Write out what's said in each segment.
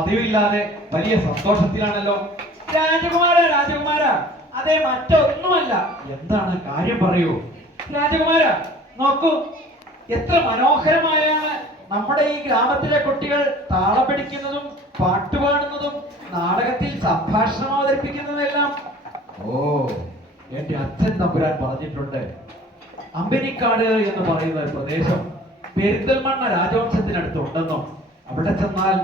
പതിവില്ലാതെ വലിയ സന്തോഷത്തിലാണല്ലോ. രാജകുമാര രാജകുമാര. അതെ മറ്റൊന്നുമല്ല. എന്താണ് കാര്യം പറയൂ. രാജകുമാര നോക്കൂ. എത്ര മനോഹരമായാണ് നമ്മുടെ ഈ ഗ്രാമത്തിലെ കുട്ടികൾ താളം പിടിക്കുന്നതും പാട്ടുപാടുന്നതും നാടകത്തിൽ സംഭാഷണം അവതരിപ്പിക്കുന്നതെല്ലാം ഓ എന്റെ അച്ഛൻ തമ്പുരാൻ പറഞ്ഞിട്ടുണ്ട്. അമ്പനിക്കാട് എന്ന് പറയുന്ന പ്രദേശം പെരിന്തൽമണ്ണ രാജവംശത്തിനടുത്തുണ്ടെന്നും. അവിടെ ചെന്നാൽ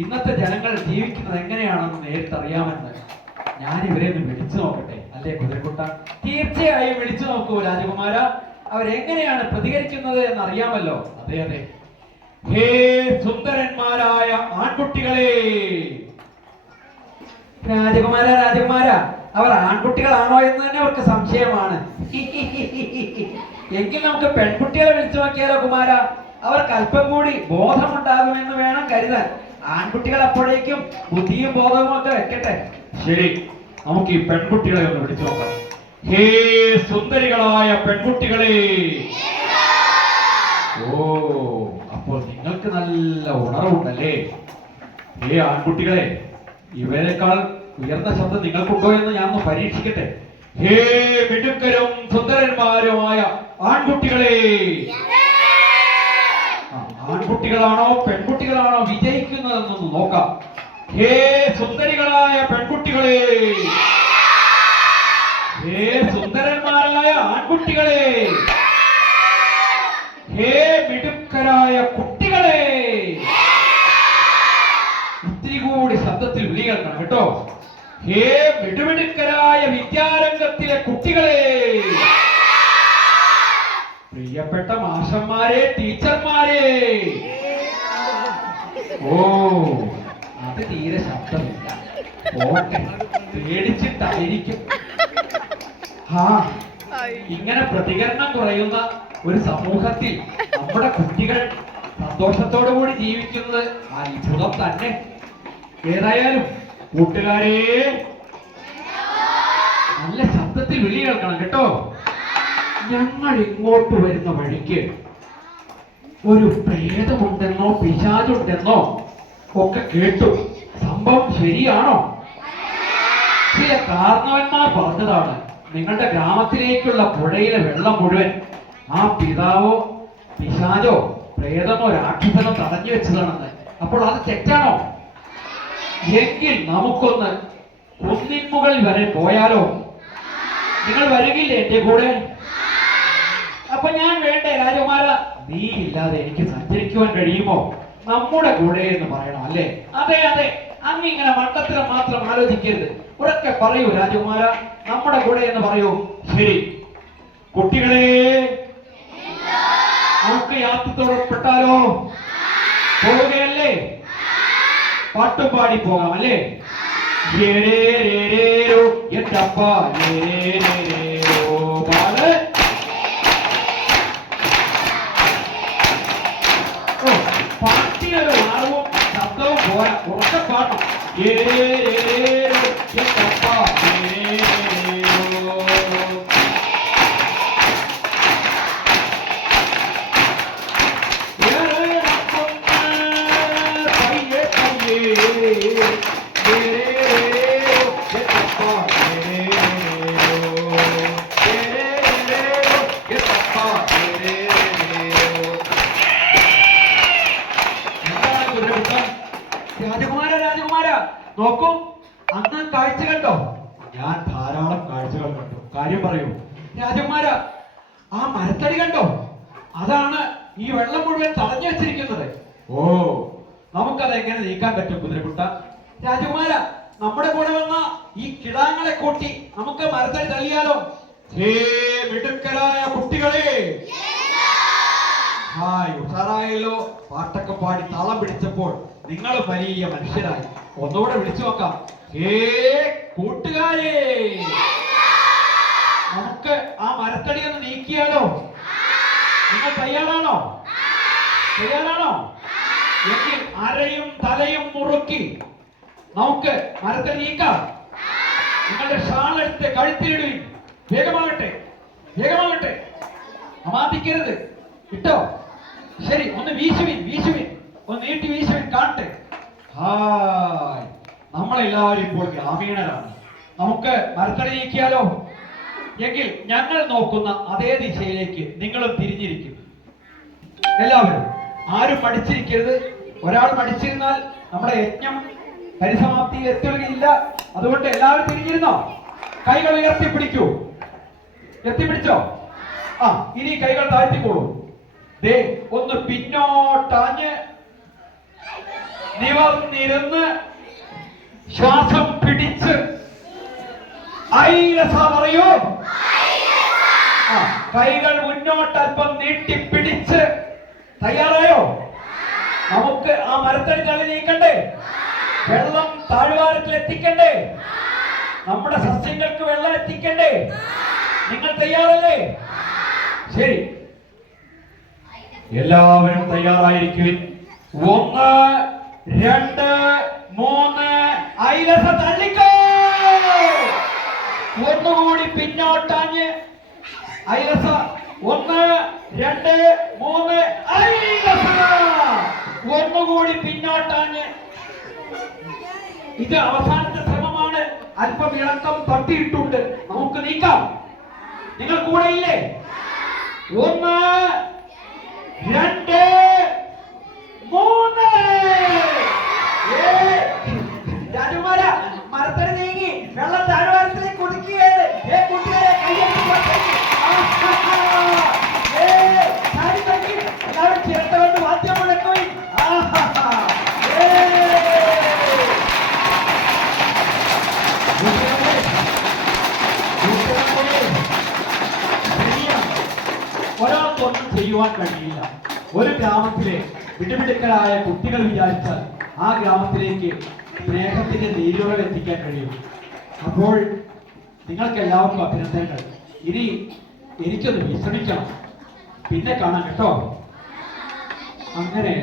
ഇന്നത്തെ ജനങ്ങൾ ജീവിക്കുന്നത് എങ്ങനെയാണെന്ന് നേരിട്ടറിയാമെന്ന് ഞാൻ ഇവരെ ഒന്ന് വിളിച്ചു നോക്കട്ടെ. അല്ലേ കുതിരക്കുട്ട? തീർച്ചയായും വിളിച്ചു നോക്കൂ രാജകുമാര. അവരെങ്ങനെയാണ് പ്രതികരിക്കുന്നത് എന്ന് അറിയാമല്ലോ അതെ അതെ. ഹേ സുന്ദരന്മാരായ ആൺകുട്ടികളെ. രാജകുമാര രാജകുമാര അവർ ആൺകുട്ടികളാണോ എന്ന് തന്നെ അവർക്ക് സംശയമാണ്. എങ്കിൽ നമുക്ക് പെൺകുട്ടികളെ വിളിച്ചു നോക്കിയാലോ കുമാര? അവർക്ക് അല്പം കൂടി ബോധമുണ്ടാകുമെന്ന് വേണം കരുതാൻ. ആൺകുട്ടികൾ അപ്പോഴേക്കും ബുദ്ധിയും ബോധവും ഒക്കെ വെക്കട്ടെ. ശരി നമുക്ക് ഈ പെൺകുട്ടികളെ ഒന്ന് വിളിച്ചു നോക്കാം. ഹേ സുന്ദരികളായ പെൺകുട്ടികളെ. ഓ അപ്പോൾ നിങ്ങൾക്ക് നല്ല ഉണർവുണ്ടല്ലേ? ഹേ ആൺകുട്ടികളെ ഇവരെക്കാൾ ഉയർന്ന ശബ്ദം നിങ്ങൾക്കുണ്ടോ എന്ന് ഞാൻ ഒന്ന് പരീക്ഷിക്കട്ടെ. ഹേ മിടുക്കരും സുന്ദരന്മാരുമായ ആൺകുട്ടികളെ. ആൺകുട്ടികളാണോ പെൺകുട്ടികളാണോ വിജയിക്കുന്നതെന്നൊന്ന് നോക്കാം. ഹേ സുന്ദരികളായ പെൺകുട്ടികളെ. ഹേ സുന്ദരന്മാരായ ആൺകുട്ടികളെ. ഹേ മിടുക്കരായ കുട്ടികളെ. ഇത്തിരി കൂടി ശബ്ദത്തിൽ വിളി കേൾക്കണം കേട്ടോ. ഹേ മിടുമിടുക്കരായ വിദ്യാരംഗത്തിലെ കുട്ടികളെ. പ്രിയപ്പെട്ട മാഷന്മാരെ ടീച്ചർമാരെ. ഓ അത് തീരെ ശബ്ദമില്ല. ഓക്കെ പേടിച്ചിട്ടായിരിക്കും. ഹാ ഇങ്ങനെ പ്രതികരണം കുറയുന്ന ഒരു സമൂഹത്തിൽ നമ്മുടെ കുട്ടികൾ സന്തോഷത്തോടു കൂടി ജീവിക്കുന്നത് അത്ഭുതം തന്നെ. ഏതായാലും കൂട്ടുകാരെ നല്ല ശബ്ദത്തിൽ വിളി കേൾക്കണം കേട്ടോ. ഞങ്ങൾ ഇങ്ങോട്ട് വരുന്ന വഴിക്ക് ഒരു പ്രേതമുണ്ടെന്നോ പിശാചുണ്ടെന്നോ ഒക്കെ കേട്ടു. സംഭവം ശരിയാണോ? ചില കാരണവന്മാർ പറഞ്ഞതാണ് നിങ്ങളുടെ ഗ്രാമത്തിലേക്കുള്ള പുഴയിലെ വെള്ളം മുഴുവൻ ആ പിതാവോ പിശാചോ പ്രേതമോ രാക്ഷസനോ തടഞ്ഞു വെച്ചതാണെന്ന്. അപ്പോൾ അത് തെറ്റാണോ? എങ്കിൽ നമുക്കൊന്ന് കുന്നിൻമുകൾ വരെ പോയാലോ? നിങ്ങൾ വരികില്ലേ എന്റെ കൂടെ? അപ്പൊ ഞാൻ നീ ഇല്ലാതെ എനിക്ക് സഞ്ചരിക്കുവാൻ കഴിയുമോ? നമ്മുടെ കൂടെ എന്ന് പറയണം അല്ലേ? അതെ അതെ. അങ്ങ് ഇങ്ങനെ മണ്ടത്തരം മാത്രം ആലോചിക്കരുത്. ഉറക്കെ പറയൂ രാജകുമാര. നമ്മുടെ കൂടെ എന്ന് പറയൂ. ശരി. കുട്ടികളെ നമുക്ക് യാത്രത്തോടപ്പെട്ടാലോ പോവുകയല്ലേ? പാട്ടും പാടി പോകാം അല്ലേ? എന്തപ്പ ഏരേരേരേരോ. ఒక్క పాట ఏ తప్ప Yeah. രാജകുമാര രാജകുമാര. നോക്കൂ അന്ന് കാഴ്ച കണ്ടോ? ഞാൻ ധാരാളം കാഴ്ചകൾ കണ്ടു. കാര്യം പറയൂ. രാജകുമാര ആ മരത്തടി കണ്ടോ? അതാണ് ഈ വെള്ളം മുഴുവൻ തടഞ്ഞു വെച്ചിരിക്കുന്നത്. ഓ നമുക്കത് എങ്ങനെ നീക്കാൻ പറ്റും കുതിരക്കുട്ട? രാജകുമാര നമ്മുടെ കൂടെ വന്ന ഈ കിടാങ്ങളെ കൂട്ടി നമുക്ക് മരത്തടി തള്ളിയാലോ? ഹേ മിടുക്കരായ കുട്ടികളെ. ഉഷാറായല്ലോ. പാട്ടൊക്കെ പാടി താളം പിടിച്ചപ്പോൾ നിങ്ങൾ വലിയ മനുഷ്യരായി. ഒന്നുകൂടെ വിളിച്ചു നോക്കാം. ഏ കൂട്ടുകാരെ. നമുക്ക് ആ മരത്തടി ഒന്ന് നീക്കിയാലോ? നിങ്ങൾ തയ്യാറാണോ? തയ്യാറാണോ? എങ്കിൽ അരയും തലയും മുറുക്കി നമുക്ക് മരത്തടി നീക്കാം. നിങ്ങളുടെ ഷാൾ എടുത്ത് കഴുത്തിലിടുവിൻ. വേഗമാകട്ടെ. വേഗമാകട്ടെ. അമാതിക്കരുത് ഇട്ടോ? ശരി ഒന്ന് വീശുവിൻ വീശുവിൻ. ഒന്ന് നീട്ടി വീശുവിൻ കാട്ട്. ഹായ്. നമ്മളെല്ലാവരും ഇപ്പോൾ ഗ്രാമീണരാണ്. നമുക്ക് മരത്തടി എങ്കിൽ ഞങ്ങൾ നോക്കുന്ന അതേ ദിശയിലേക്ക് നിങ്ങളും തിരിഞ്ഞിരിക്കും. എല്ലാവരും ആരും മടിച്ചിരിക്കരുത്. ഒരാൾ മടിച്ചിരുന്നാൽ നമ്മുടെ യജ്ഞം പരിസമാപ്തിയിൽ എത്തുകയില്ല. അതുകൊണ്ട് എല്ലാവരും തിരിഞ്ഞിരുന്നോ? കൈകൾ ഉയർത്തിപ്പിടിക്കൂ. എത്തിപ്പിടിച്ചോ? ആ ഇനി കൈകൾ താഴ്ത്തിക്കോളൂ. ദേ ഒന്ന് പിന്നോട്ടാഞ്ഞ്. നിവർന്നിരുന്ന് ശ്വാസം പിടിച്ച്. ഐരസ പറയൂ. കൈകൾ മുന്നോട്ട് അല്പം നീട്ടിപ്പിടിച്ച്. തയ്യാറായോ? നമുക്ക് ആ മരത്തിൽ കളി നീക്കണ്ടേ? വെള്ളം താഴ്വാരത്തിൽ എത്തിക്കണ്ടേ? നമ്മുടെ സസ്യങ്ങൾക്ക് വെള്ളം എത്തിക്കണ്ടേ? നിങ്ങൾ തയ്യാറല്ലേ? ശരി. എല്ലാവരും തയ്യാറായിരിക്കുവിൻ. ഒന്ന് രണ്ട് മൂന്ന് ഐലസ തള്ളിക്കോ! ഒന്നുകൂടി പിന്നോട്ടാഞ്ഞ്. ഐലസ ഒന്ന് രണ്ട് മൂന്ന് ഐലസ ഒന്നുകൂടി പിന്നോട്ടാഞ്ഞ്. ഇത് അവസാനത്തെ ശ്രമമാണ്. അല്പം ഇളക്കം തട്ടിയിട്ടുണ്ട്. നമുക്ക് നീക്കാം. നിങ്ങൾ കൂടെ ഇല്ലേ? ഒന്ന് രണ്ട് മൂന്ന് ഒരാൾക്കൊന്നും കഴിയില്ല ഒരു ഗ്രാമത്തിലെ വിടുവിടുക്കളായ കുട്ടികൾ വിചാരിച്ചാൽ ആ ഗ്രാമത്തിലേക്ക് സ്നേഹത്തിന്റെ നീരുകൾ എത്തിക്കാൻ കഴിയും. അപ്പോൾ നിങ്ങൾക്ക് എല്ലാവർക്കും അഭിനന്ദനങ്ങൾ. ഇനി എനിക്കൊന്ന് വിശ്രമിക്കണം. പിന്നെ കാണാം കേട്ടോ. അങ്ങനെ